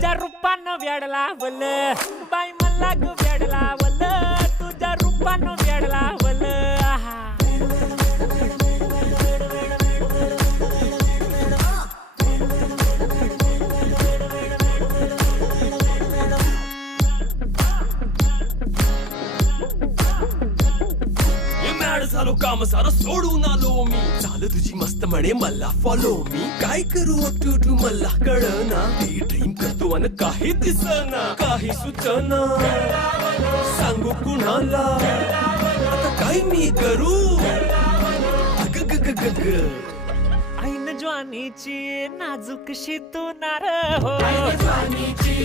तुझ्या रूपानं वेड लावलं बाई मला ग वेड लावलं तुझ्या रूपानं वेड लावलं आहा. झालो काम सारं सोडून आलो मी चाल तुझी मस्त म्हणे मला फॉलो मी काय करू टू मला कळना ती ड्रीम करतो अन काही दिसना काही सुचना सांगू कुणाला आता काय मी करू अग ग ग ग ग ऐन ज्वानीची नाजूकशी तू नार हो ज्वानीची